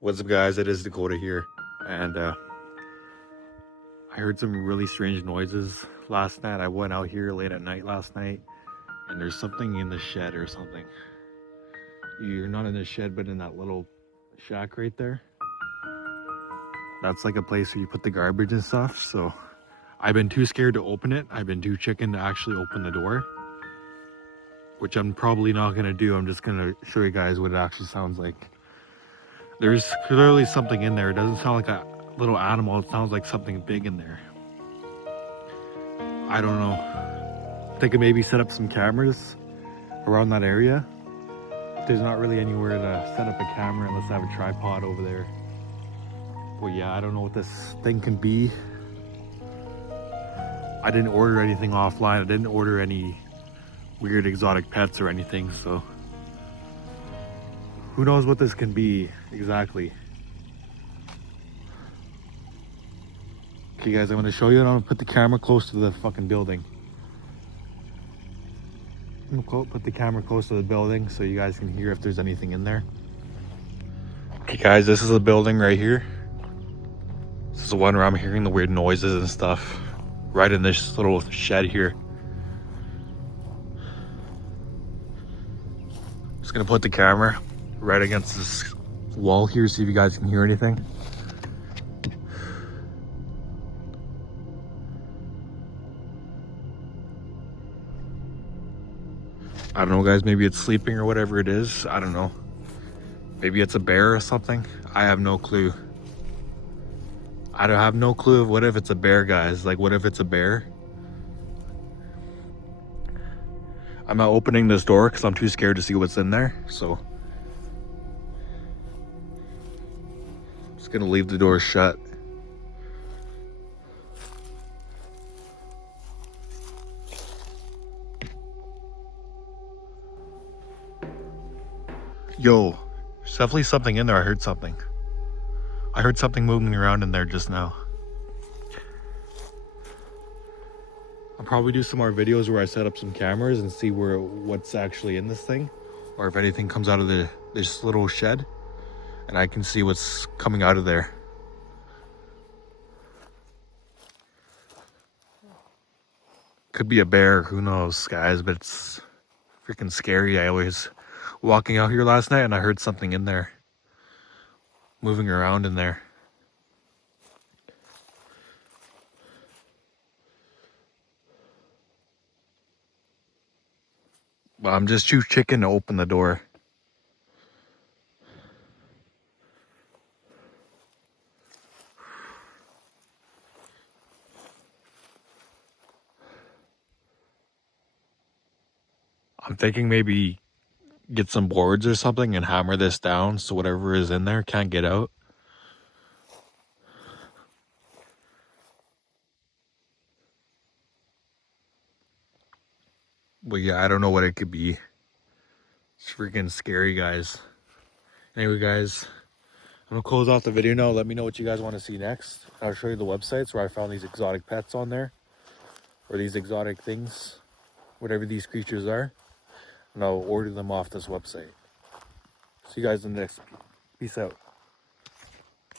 What's up, guys? It is Dakota here, and I heard some really strange noises last night. I went out here late at night last night, and there's something in the shed or something. You're not in the shed, but in that little shack right there. That's like a place where you put the garbage and stuff. So I've been too scared to open it. I've been too chicken to actually open the door, which I'm probably not gonna do. I'm just gonna show you guys what it actually sounds like. There's clearly something in there. It doesn't sound like a little animal. It sounds like something big in there. I don't know. They could maybe set up some cameras around that area. There's not really anywhere to set up a camera unless I have a tripod over there. Well, yeah, I don't know what this thing can be. I didn't order anything offline. I didn't order any weird exotic pets or anything, so who knows what this can be exactly. Okay guys, I'm gonna show you, and I'm gonna put the camera close to the fucking building. I'm gonna put the camera close to the building so you guys can hear if there's anything in there. Okay guys, this is the building right here. This is the one where I'm hearing the weird noises and stuff. Right in this little shed here. Just gonna put the camera right against this wall here, see if you guys can hear anything. I don't know guys, maybe it's sleeping or whatever it is. I don't know. Maybe it's a bear or something. I have no clue. I don't have no clue of what if it's a bear, guys. Like, what if it's a bear? I'm not opening this door because I'm too scared to see what's in there. So I'm just gonna leave the door shut. Yo, there's definitely something in there. I heard something. I heard something moving around in there just now. I'll probably do some more videos where I set up some cameras and see what's actually in this thing, or if anything comes out of this little shed and I can see what's coming out of there. Could be a bear, who knows, guys, but it's freaking scary. I was walking out here last night and I heard something in there moving around in there. Well, I'm just too chicken to open the door. I'm thinking maybe get some boards or something and hammer this down so whatever is in there can't get out. But yeah, I don't know what it could be. It's freaking scary, guys. Anyway, guys, I'm gonna close off the video now. Let me know what you guys want to see next. I'll show you the websites where I found these exotic pets on there, or these exotic things, whatever these creatures are, and I'll order them off this website. See you guys in the next. Peace out.